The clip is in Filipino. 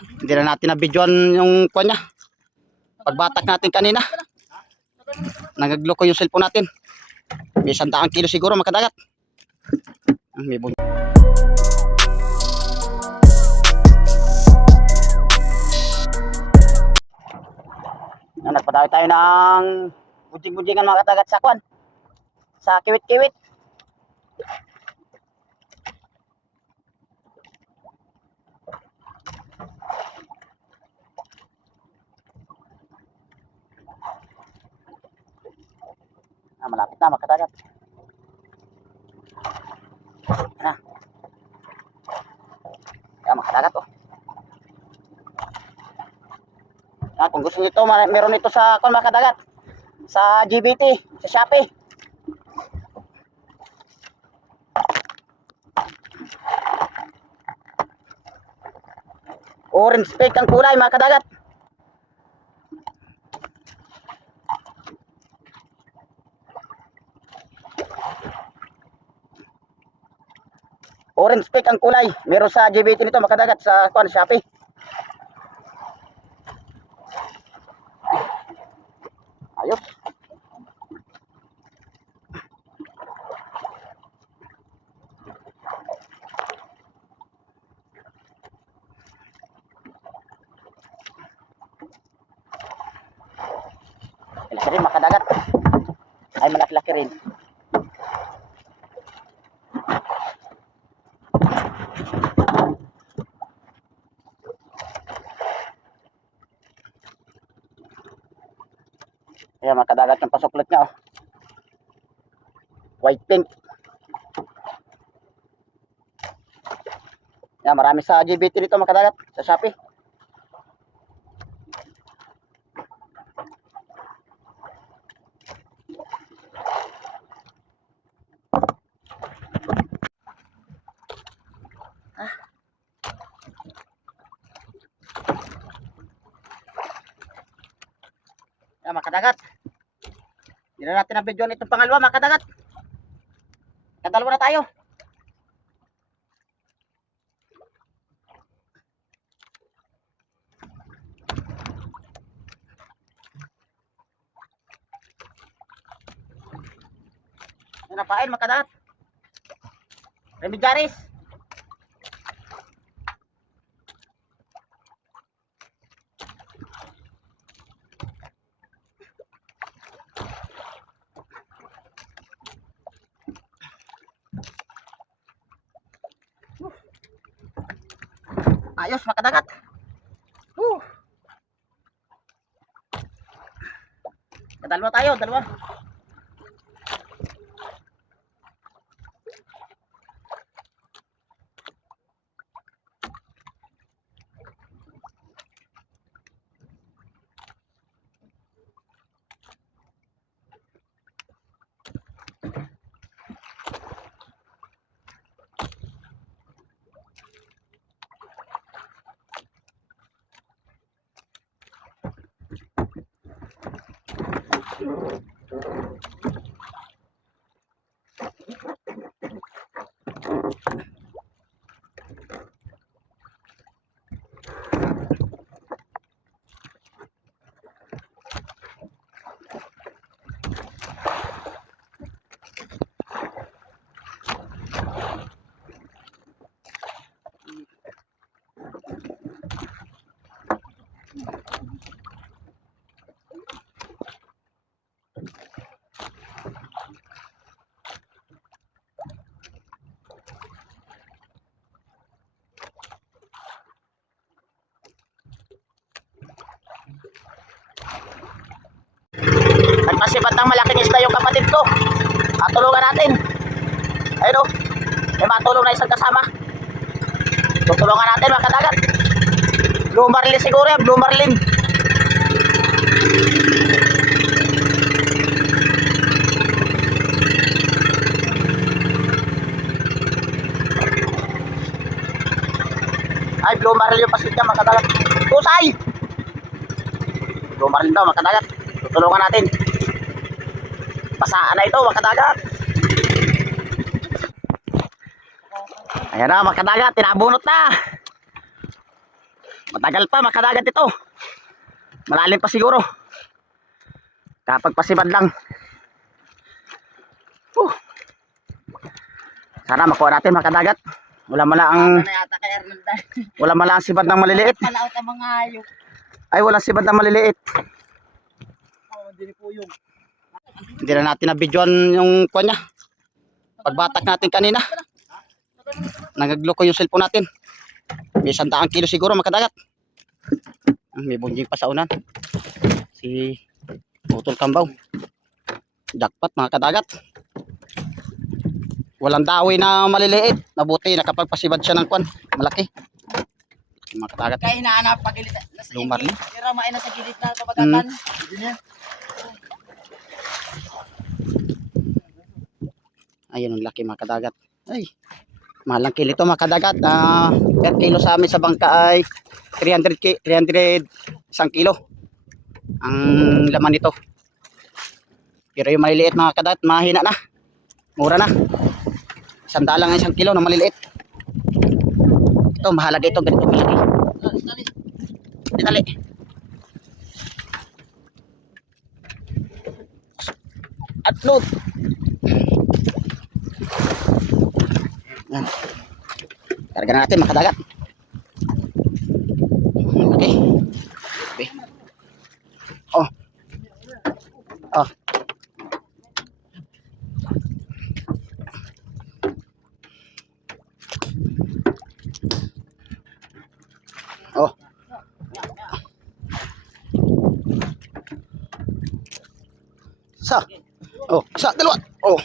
Hindi na natin na-videoan yung kuwan niya. Pagbatak natin kanina. Nagagloko yung cellphone natin. May 100 kilo siguro makadagat. May nagpadawi tayo ng bujing-bujingan mga kadagat sa kuwan. Sa kiwit-kiwit. Malapit na makadagat. Na. Kaya makadagat oh. Kung gusto niyo ito, meron ito sa kung makadagat. Sa GBT, sa Shopee. Orange spec ang kulay mga kadagat. Orange spec ang kulay. Meron sa GBT nito makadagat sa Shopee. Ayos. Malaki rin makadagat. Ay malaki-laki rin. Ayan makadagat yung pasuklet niya oh. White pink. Ayan marami sa GBT nito makadagat sa Shopee. Ayan makadagat. Hindi na natin na-videoan itong pangalawa makadagat. Kadalawa na tayo. Ayan napain makadagat. Remediaris. Ayos makadagat. Dalawa tayo, dalawa. Nagpasipat ng malaking isda yung kapatid ko. Tulungan natin. Ayun o. May matulong na isang kasama. Tutulungan natin mga kadagat. Blue marlin siguro yan. Blue marlin. Ay blue marlin yung pasit niya mga kadagat. Kusay! Blue marlin daw mga kadagat. Tutulungan natin. Pasaan na ito mga kadagat. Ayan na mga kadagat, tinabunot na. Matagal pa makadagat ito. Malalim pa siguro. Kapag pasibad lang. Sana makuha natin makadagat. Wala ang wala ang sibad ng maliliit. Malaot ang mga hayop. Ay, wala sibad ng maliliit. Hindi po yung. Hindi na natin na-videoan yung kuha niya. Pagbatak natin kanina. Nagagloko yung cellphone natin. May 100 kilo siguro makadagat. May bunjing pa sa unan. Si Utol Kambaw. Jackpot mga kadagat. Walang dawi na maliliit. Mabuti nakapagpasibad siya ng kwan. Malaki. Mga kadagat. Kaya hinahanap pagilid. Lumar na. Irama ay nasa gilid na ito pagkatan. Ayun ang laki mga kadagat. Ay. Malang kilo ito mga kadagat. Per kilo sa amin sa bangka ay 300 1 kilo. Ang laman nito. Pero yung maliliit mga kadagat, mahina na. Mura na. 100 lang ang 1 kilo na maliliit. Ito, mahalaga ito. Ganito malaki. Dali. Upload. Yan. Karga na natin mga kadagat. Okay. Okay. Oh. Oh. Oh. Sa. Oh, sa dalawa. Oh.